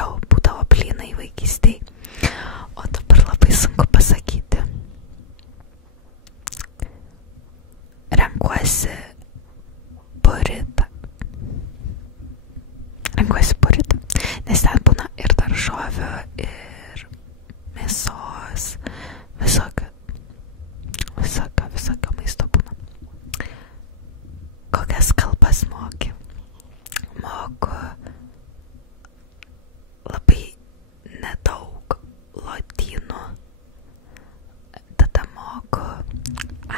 anksčiau būdavo blynai vaikystėj, o dabar labai sunku pasakyti. Renkuosi puritą, nes ten būna ir daržovių, ir mėsos, visokio maisto būna. Kokias kalbas moki? Moku labai nedaug lotynų, tada moku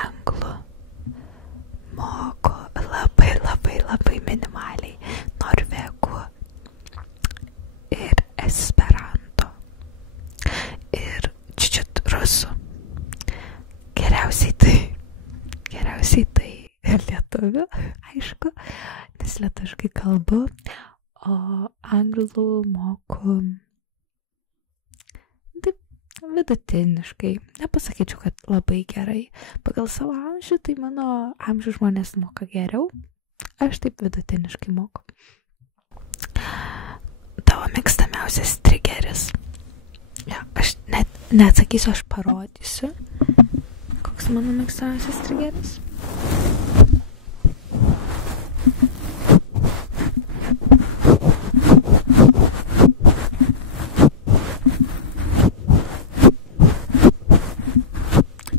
anglų, moku labai minimaliai norvegų ir esperanto ir čiut rusų. Geriausiai tai lietuvių, aišku, nes lietuviškai kalbu, o anglų moku taip vidutiniškai. Nepasakyčiau, kad labai gerai. Pagal savo amžių, tai mano amžių žmonės moka geriau, aš taip vidutiniškai moku. Tavo mėgstamiausias trigeris? Ja, aš neatsakysiu, aš parodysiu. Koks mano mėgstamiausias trigeris?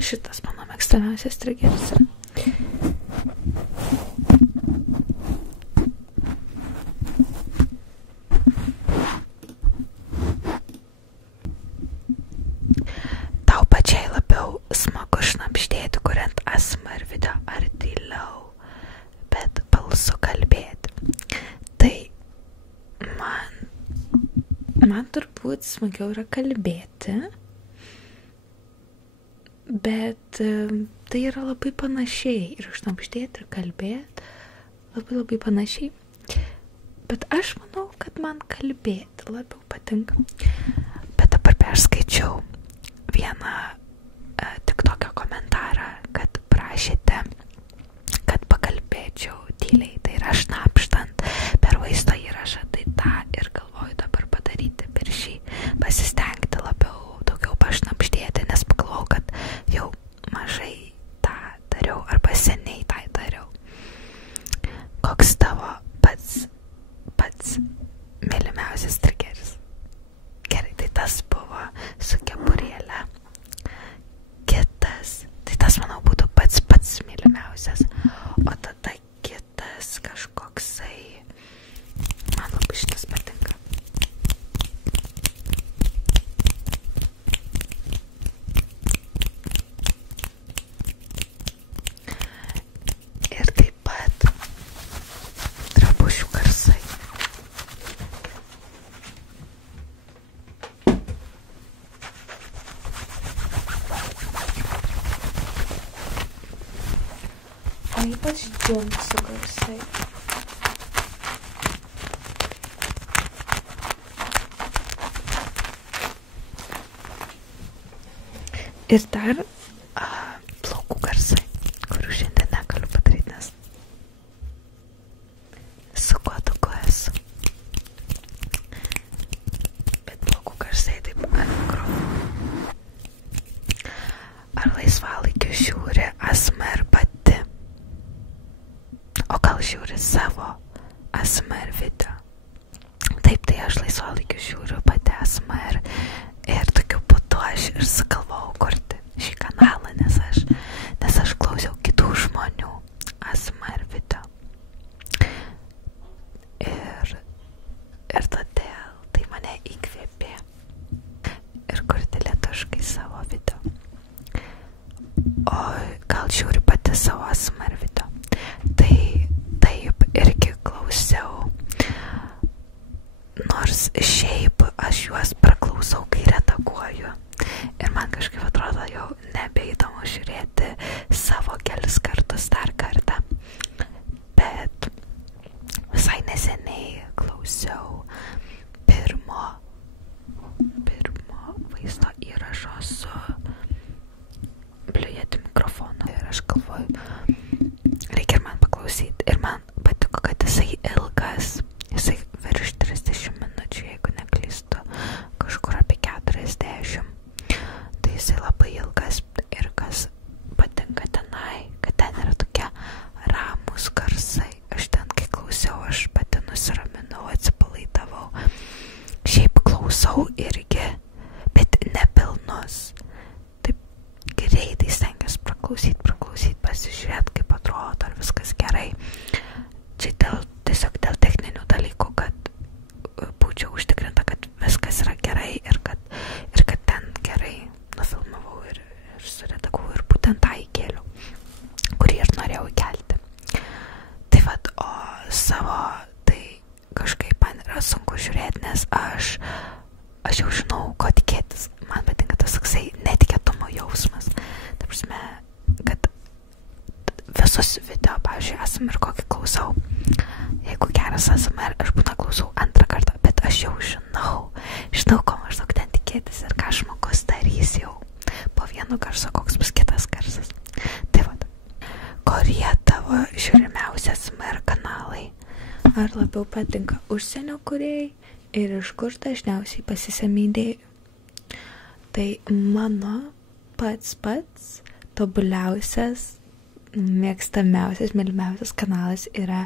Šitas mano mėgstamiausias trigeris yra. Tau pačiai labiau smagu šnabždėti, kuriant ASMR video, ar tyliau, bet balsu kalbėti? Tai man turbūt smagiau yra kalbėti, bet tai yra labai panašiai, ir šnabždėti ir kalbėti labai panašiai. Bet aš manau, kad man kalbėti labiau patinka. Bet dabar perskaičiau vieną TikTok'o komentarą, kad prašėte, kad pakalbėčiau tyliai, tai yra šnabždant per vaizdo įrašą, tai tą ir galvoju dabar padaryti per šį, pasistengti daugiau pašnabždėti, nes pagalvojau, kad jau mažai tą dariau, arba seniai tą dariau. Koks tavo pats mylimiausias trigeris? Gerai, tai tas buvo su kepurėle. Kitas, tai tas, manau, būtų pats mylimiausias. O tada kitas kažkoksai, man labai šitas patinka. Ir taip pat drabužių garsai. O ypač džinsų garsai. Ir dar plaukų garsai, kurių šiandien negaliu padaryti, nes su kotuku esu. Bet plaukų garsai taip mikro. Ar laisvalaikiu žiūri ASMR pati? O gal žiūri savo ASMR video? Taip, tai aš laisvalaikiu žiūriu pati ASMR ir tokiu būdu aš ir sugalvojau kurti šį kanalą, nes aš klausiau kitų žmonių ASMR video. Ir todėl tai mane įkvėpė ir kurti lietuviškai savo video. O gal žiūri pati savo ASMR video? Tai taip, irgi klausiau, nors šiaip aš juos praklausau, kai redaguoju. Ir man kažkaip atrodo jau nebeįdomu žiūrėti savo kelis kartus dar kartą. Bet visai neseniai klausiau pirmo vaizdo įrašo su bliujeti mikrofonu. Ir aš galvoju, reikia ir man paklausyti. Ir man patiko, kad jisai ilgas, jisai virš 30 minučių, jeigu neklystu. klausau irgi, bet nepilnus. Taip greitai stengiuosi praklausyti, pasižiūrėti, kaip atrodo, ar viskas gerai. Čia tiesiog dėl techninių dalykų, kad būčiau užtikrinta, kad viskas yra gerai ir kad ten gerai nufilmavau ir suredagavau ir būtent tą įkėliau, kurį ir norėjau įkelti. Tai vat, o savo tai kažkaip man yra sunku žiūrėti, nes aš jau žinau, ko tikėtis. Man patinka tas toksai netikėtumo jausmas. Ta prasme, kad visus video, pavyzdžiui, ASMR kokį klausau. Jeigu geras ASMR, aš būna klausau antrą kartą, bet aš jau žinau, ko maždaug ten tikėtis ir ką žmogus darys jau. Po vieno garso, koks bus kitas garsas. Tai vat, kurie tavo žiūrimiausi ASMR kanalai? Ar labiau patinka užsienio kūrėjai ir iš kur dažniausiai pasisemi idėjų? Tai mano pats tobuliausias, mėgstamiausias, mylimiausias kanalas yra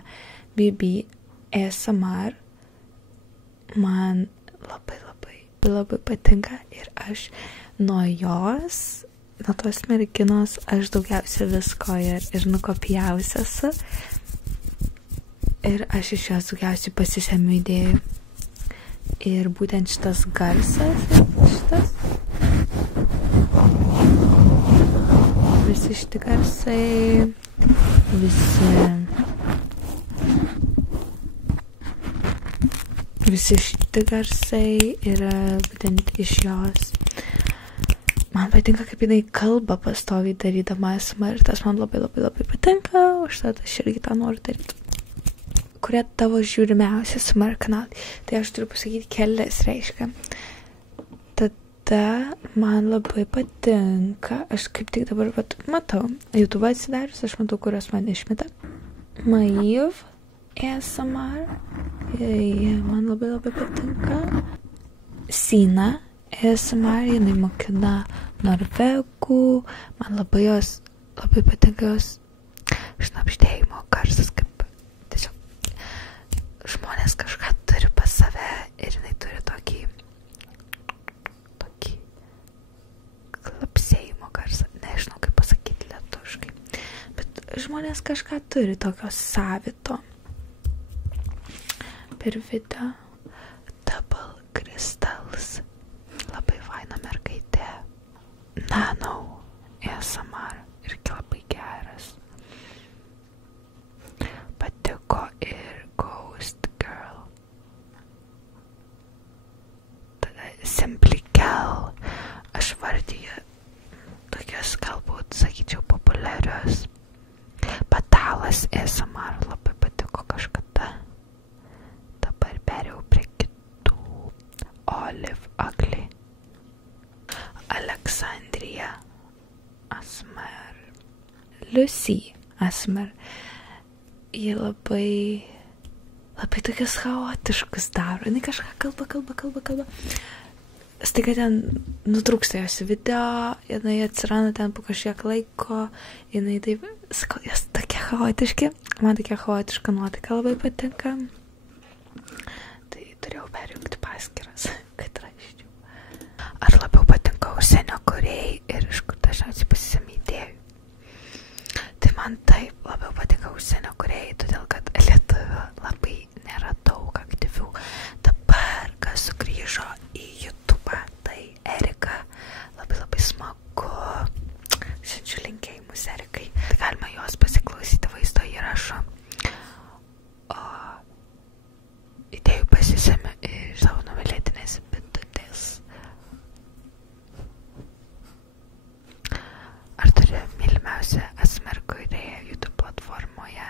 BB ASMR. Man labai patinka ir aš nuo tos merginos aš daugiausia visko ir nukopijavusi esu. Ir aš iš jos daugiausiai pasisemiu idėjų. Ir būtent šitas garsas, visi šitie garsai, visi šitie garsai yra būtent iš jos. Man patinka, kaip jinai kalba pastoviai darydama ASMR, tas man labai patinka, užtat aš irgi tą noriu daryti. Kurie tavo žiūrimiausi ASMR kanalai? Tai aš turiu pasakyti kelias, reiškia. Tada man labai patinka, aš kaip tik dabar matau, YouTube atsidarius, aš matau, kurios man išmeta. Maiv ASMR, man labai patinka. Sina ASMR, jinai mokina norvegų, man labai patinka jos šnabždėjimo garsas, kaip tiesiog žmonės kažką turi pas save ir jinai turi tokį klapsėjimo garsą, nežinau kaip pasakyti lietuviškai, bet žmonės kažką turi tokio savito. Per video Double Crystals, labai faina mergaitė. Nano ASMR, irgi labai geras. Patiko ir Ghost Girl. Tada Simply Gal, aš vardyju tokias galbūt, sakyčiau, populiarios. Patalas ASMR labai patiko kažkada. Dabar perėjau prie kitų. Olive Ugly, Alexandria ASMR, Lucy ASMR. Jie labai tokius chaotiškus daro. Jinai kažką kalba. Staiga ten nutrūksta jos video, jinai atsiranda ten po kažkiek laiko, jinai taip, sakau, jos tokie chaotiški. Man tokia chaotiška nuotaika labai patinka. Tai turėjau perjungti paskyras, kad raščiau. Ar labiau patinka užsienio kūrėjai ir iš kur dažniausiai pasisemi idėjų? Tai man taip labiau patinka užsienio kūrėjai, todėl kad lietuvių labai nėra daug aktyvių. Dabar, kas sugrįžo į YouTube, tai Erika, labai smagu. Siunčiu linkėjimus Erikai. Tai galima jos pasiklausyti vaizdo įrašo. Idėjų pasisemi iš savo numylėtinės bitutės. Ar turi mylimiausią ASMR kūrėją YouTube platformoje?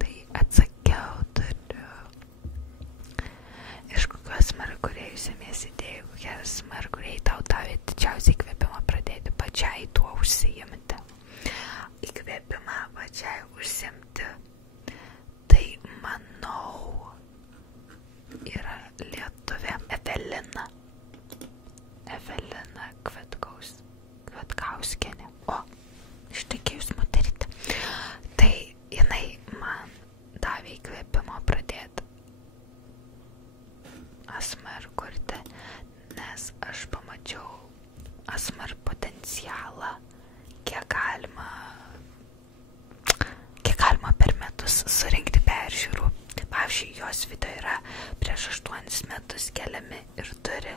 Tai atsakiau, turiu. Iš kokių ASMR kūrėjų semiesi idėjų? Kokie ASMR kūrėjai tau davė didžiausią įkvėpimą pradėti pačiai tuo užsiimti? Įkvėpimą pačiai užsiimti. Tai manau yra lietuvė Evelina Kvetkauskienė. O, ištekėjus moterytė. Tai jinai man davė įkvėpimo pradėti ASMR kurti, ASMR potencialą, kiek galima per metus surinkti peržiūrų. Pavyzdžiui, jos video yra prieš 8 metus keliami ir turi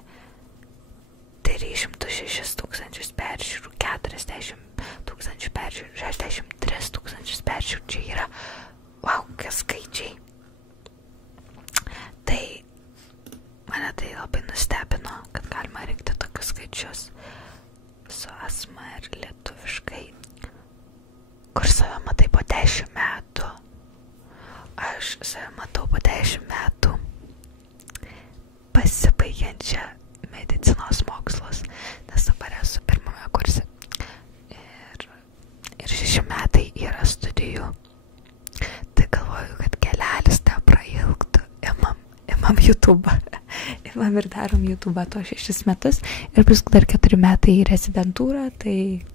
306 tūkstančius peržiūrų, 40 tūkstančių peržiūrų, 63 tūkstančius peržiūrų. Čia yra, wow, kokie skaičiai. Tai mane tai labai nustebino, kad galima rinkti tokius skaičius su ASMR lietuviškai. Kur save matai po 10 metų? Aš save matau po 10 metų pasibaigiančią medicinos mokslus, nes dabar esu 1 kurse. Ir 6 metai yra studijų. Tai galvoju, kad kelelis neprailgtų. Imam YouTube'ą. Imam ir darom YouTube'ą to 6 metus. Ir plus dar 4 metai į rezidentūrą, tai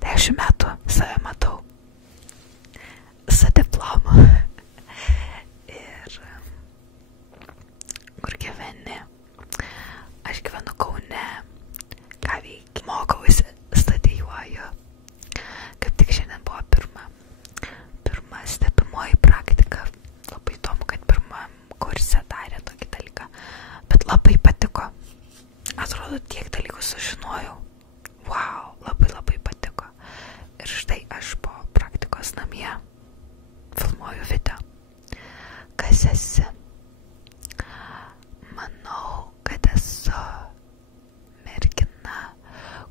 10 metų save matau su diplomu. Ir kur gyveni? Aš gyvenu Kaune. Ką veiki? Mokausi, studijuoju. Kaip tik šiandien buvo pirmoji praktika. Labai įdomu, kad 1 kurse darė tokį dalyką. Bet labai patiko. Atrodo, tiek dalykų sužinojau. Wow, labai patiko. Ir štai aš po praktikos namie filmuoju video. Kas esi? Manau, kad esu mergina,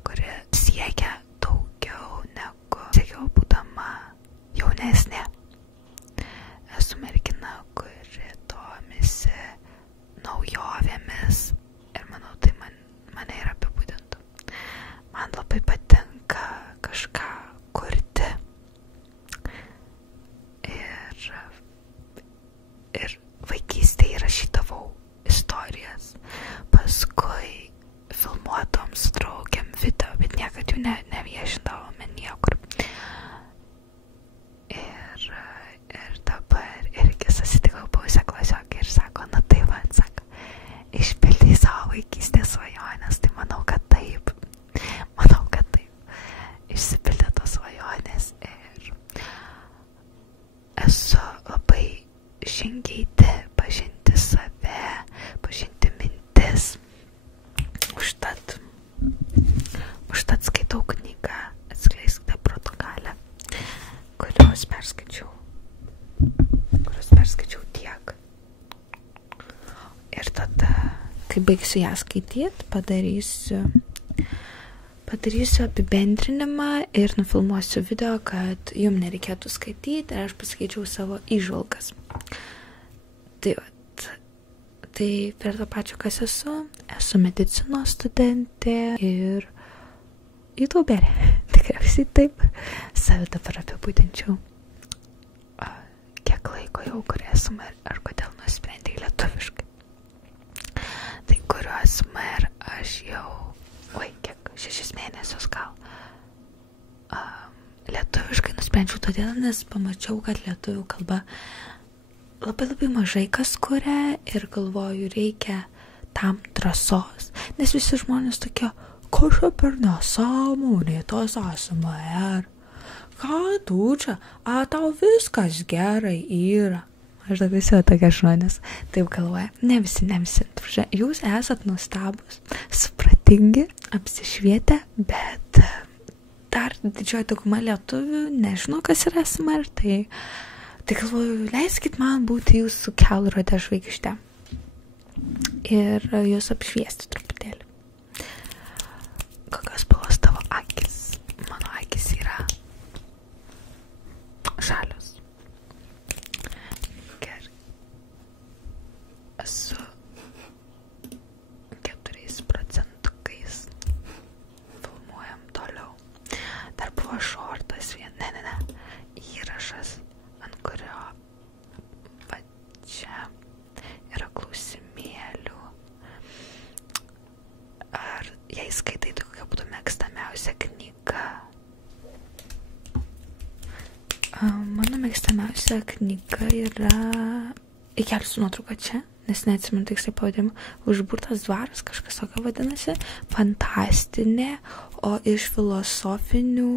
kuri siekia daugiau negu siekiau būdama jaunesnė. Esu mergina, kuri domisi naujovėmis ir manau, tai mane ir apibūdintų. Man labai patinka kažką kurti ir vaikystėje rašydavau istorijas, paskui filmuodavom su draugėm video, bet niekad jų neviešindavome niekur. Ir dabar irgi susitikau buvusią klasiokę ir sako, na tai va, sako, išpildei savo vaikystės svajonės, tai manau, kad taip. Išsipildė tos svajonės ir esu labai žingeidi pažinti save, pažinti mintis. Užtat skaitau knygą Atskleiskite proto galią, kurios perskaičiau tiek. Ir tada, kai baigsiu ją skaityti, padarysiu apibendrinimą ir nufilmuosiu video, kad jums nereikėtų skaityti ir aš pasakyčiau savo įžvalgas. Tai prie to pačio, kas esu medicinos studentė ir youtuberė. Tikriausiai taip save dabar apibūdinčiau. Kiek laiko jau kuriu ASMR ar kodėl nusprendei lietuviškai? Tai kuriu ASMR aš jau 6 mėnesius gal. Lietuviškai nusprendžiau todėl, nes pamačiau, kad lietuvių kalba labai mažai kas kuria ir galvoju, reikia tam drąsos. Nes visi žmonės tokie, kažką per nesąmonė, tos ASMR. Ką tu čia? Tau viskas gerai yra. Aš dar visi tokie žmonės taip galvoja. Ne visi. Jūs esat nuostabus, supratingi, apsišvietę, bet dar didžioji dauguma lietuvių nežino, kas yra ASMR. Tai galvoju, leiskit man būti jūsų kelrodė žvaigždė ir jūs apšviesti truputėlį. Kokios spalvos tavo akis? Mano akis yra žalios. Gerai. Esu 4% filmuojam toliau. Dar buvo šortas ne. Įrašas, ant kurio čia yra klausimėlių. Ar jei skaitai, tai kokia būtų mėgstamiausia knyga? Mano mėgstamiausia knyga yra... Įkelsiu nuotrauką čia, nes neatsimenu tiksliai pavadinimą, Užburtas dvaras, kažkas tokio vadinasi, fantastinė, o iš filosofinių,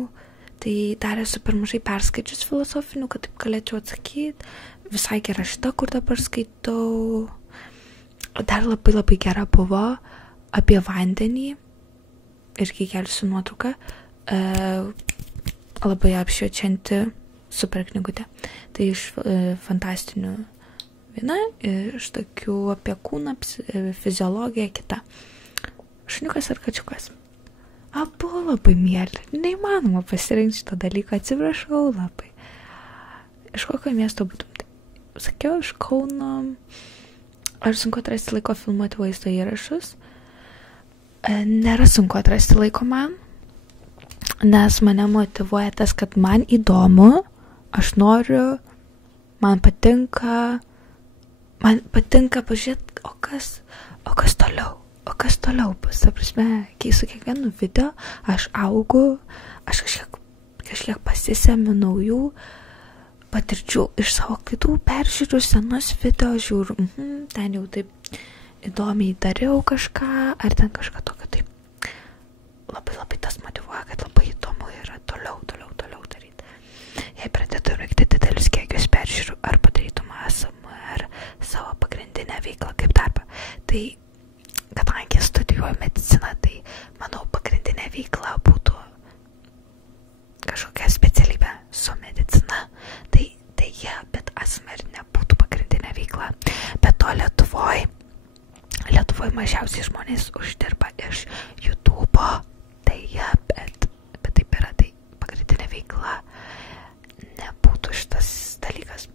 tai dar esu per mažai perskaičius filosofinių, kad taip galėčiau atsakyti, visai gera šita, kur dabar skaitau, dar labai labai gera buvo apie vandenį, irgi kelsiu nuotrauką, labai apšviečianti super knygutė, tai iš fantastinių viena, iš tokių apie kūną, fiziologiją, kita. Šuniukas ar kačiukas? Abu labai mėly. Neįmanoma pasirinkti šito dalyko, atsiprašau labai. Iš kokio miesto būtum? Sakiau, iš Kauno. Ar sunku atrasti laiko filmuoti vaizdo įrašus? Nėra sunku atrasti laiko man, nes mane motyvuoja tas, kad man įdomu, aš noriu, man patinka pažiūrėti, o kas toliau bus, ta prasme, su kiekvienu video aš augu, aš kažkiek pasisemiu naujų patirčių iš savo kitų peržiūrų, senus video, žiūriu, ten jau taip įdomiai dariau kažką, ar ten kažką tokio, taip labai labai tas motyvuoja, kad labai įdomu yra toliau daryti. Jei pradėtų reikti didelius kiekius peržiūrų, ar padarytum ASMR savo pagrindinę veiklą kaip darbą. Tai, kadangi studijuoju mediciną, tai manau pagrindinė veikla būtų kažkokia specialybė su medicina. Tai bet ASMR nebūtų pagrindinė veikla. Bet to Lietuvoje mažiausiai žmonės uždirba iš YouTube'o. Bet taip yra, tai pagrindinė veikla nebūtų šitas dalykas.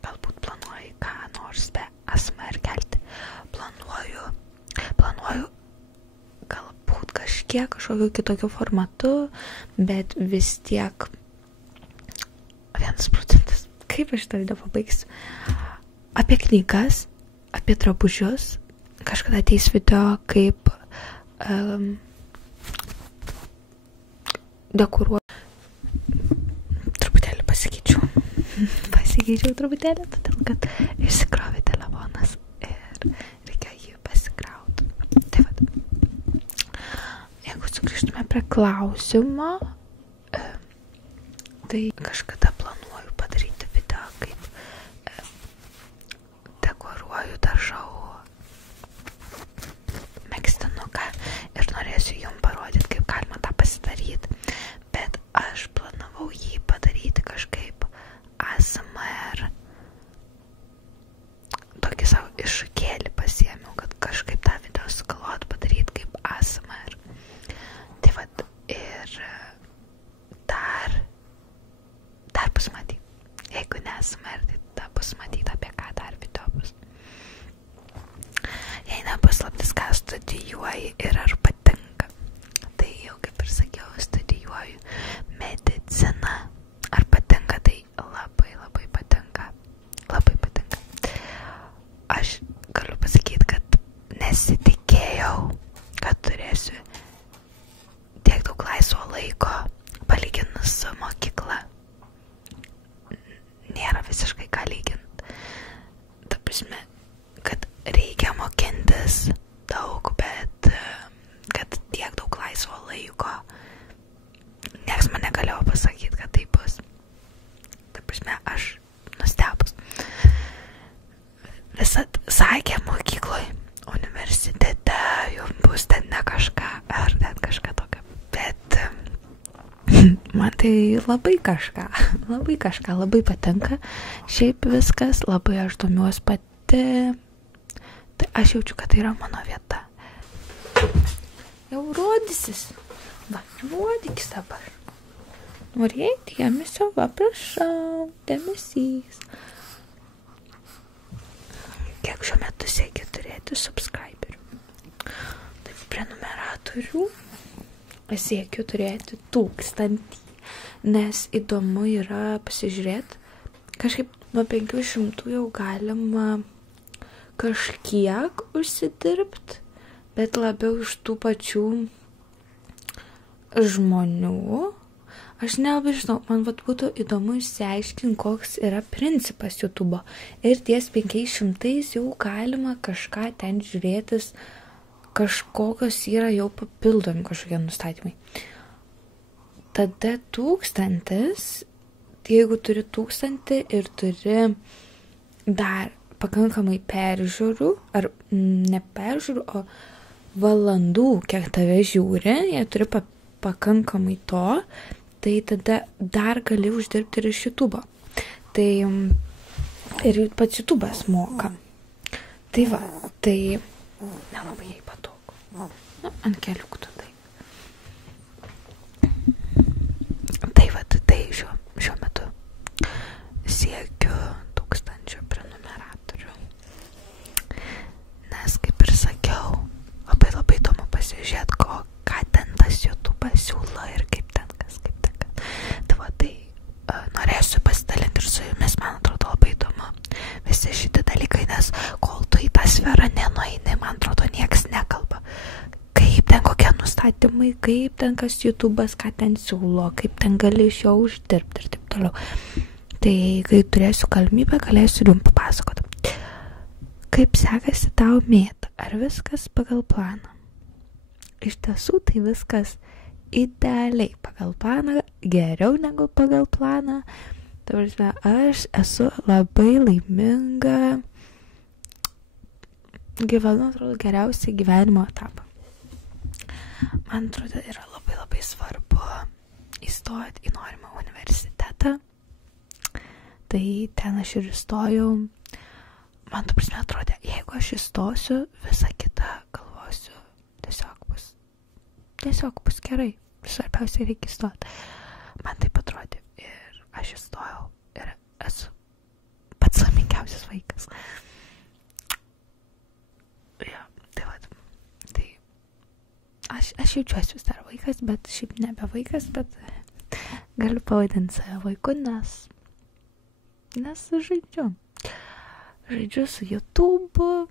Galbūt planuoju ką nors be ASMR kelti. Planuoju galbūt kažkokiu kitokiu formatu, bet vis tiek 1%. Kaip aš šitą video pabaigsiu? Apie knygas, apie drabužius. Kažkada ateis video, kaip dekoruoju. Truputėlį pasikeičiau truputėlį, todėl kad išsikrovė telefonas ir reikia jį pasikrauti. Tai vat, jeigu sugrįžtume prie klausimo, tai kažkada planuoju padaryti video, kaip dekoruoju, dažau megztinuką ir norėsiu jums parodyti, kaip galima tą pasidaryti. Bet aš planavau jį padaryti kažkaip ASMR. Tokį savo iššūkėlį pasiėmiau, kad kažkaip tą video sugalvoti padaryti kaip ASMR. Tai vat ir dar bus matyti. Jeigu ne ASMR, tai dar bus matyti, apie ką dar video bus. Jei nepaslaptis, ką studijuoji ir ar patinka. Tai jau kaip ir sakiau, studijuoju mediciną. Ar patinka, tai labai patinka. Labai patinka. Aš galiu pasakyti, kad nesitikėjau, kad turėsiu tiek daug laisvo laiko palyginus su mokykla. Nėra visiškai ką lyginti. Ta prasme, kad reikia mokintis daug, bet kad tiek daug laisvo laiko, nieks man negalėjo pasakyti, kad tai bus. Ta prasme, aš nustebus. Visad sakė mokykloj, universitete, jums bus ten ne kažką, ar ten kažką tokio. Bet man tai labai kažką, labai patinka. Šiaip viskas, labai aš domiuosi pati. Tai aš jaučiu, kad tai yra mano vieta. Jau rodysis. Va, rodykis dabar. Norėjai dėmesio, va, prašau, dėmesys. Kiek šiuo metu siekia turėti subscriberių? Taip, prenumeratorių siekiu turėti 1000, nes įdomu yra pasižiūrėti. Kažkaip nuo 500 jau galima kažkiek užsidirbti, bet labiau iš tų pačių žmonių. Aš nelabai žinau, man būtų įdomu išsiaiškinti, koks yra principas YouTube'o. Ir ties 500 jau galima kažką ten žiūrėtis, kažkokios yra jau papildomi kažkokie nustatymai. Tada 1000, jeigu turi 1000 ir turi dar pakankamai peržiūrų, ar ne peržiūrų, o valandų, kiek tave žiūri, jei turi pakankamai to, tai tada dar gali uždirbti ir iš YouTube'o. Tai ir pats YouTube'as moka. Tai va, tai nelabai jai patogu. Na, ant keliukų tada. Tai va, tai šiuo metu siekiu 1000 prenumeratorių. Nes, kaip ir sakiau, labai įdomu pasižiūrėti, ką ten tas YouTube'as siūlo ir kaip ten kas. Tai va, tai norėsiu pasidalinti ir su jumis, man atrodo labai įdomu visi šitie dalykai, nes kol tu į tą sferą nenueini, man atrodo, nieks nekalba. Kaip ten kokie nustatymai, kaip ten kas YouTube'as, ką ten siūlo, kaip ten gali iš jo uždirbti ir taip toliau. Tai kai turėsiu galimybę, galėsiu jums papasakoti. Kaip sekasi tau mėta? Ar viskas pagal planą? Iš tiesų, tai viskas idealiai pagal planą, geriau negu pagal planą. Tai prasme, aš esu labai laiminga, gyvenu, atrodo, geriausią gyvenimo etapą. Man atrodo, yra labai svarbu įstoti į norimą universitetą. Tai ten aš ir įstojau. Man tu prasme atrodė, jeigu aš įstosiu, visą kitą galvosiu, tiesiog bus gerai. Svarbiausia reikia įstoti. Man taip atrodė ir aš įstojau ir esu pats laimingiausias vaikas. Ja, tai va, tai aš jaučiuosi vis dar vaikas, bet šiaip nebe vaikas, bet galiu pavadinti save vaiku, nes žaidžiu. Žaidžiu su YouTube'u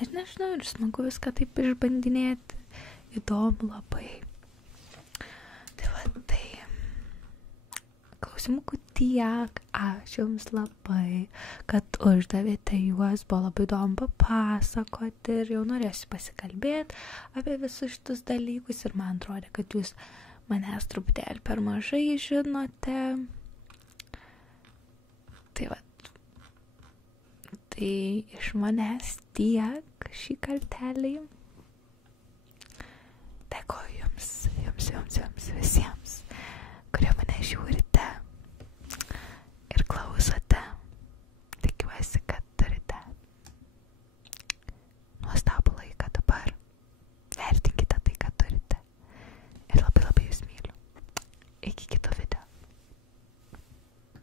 ir nežinau, ir smagu viską taip išbandinėti. Įdomu labai. Tai va, tai klausimukų tiek. Ačiū jums labai, kad uždavėte juos. Buvo labai įdomu papasakoti ir jau norėsiu pasikalbėti apie visus šitus dalykus. Ir man atrodo, kad jūs manęs truputėlį per mažai žinote. Tai va, tai iš manęs tiek šį kartelį. Dėkoju jums visiems, kurie mane žiūrite ir klausote. Tikiuosi, kad turite nuostabų laiką dabar. Vertinkite tai, ką turite. Ir labai jūs myliu. Iki kitų.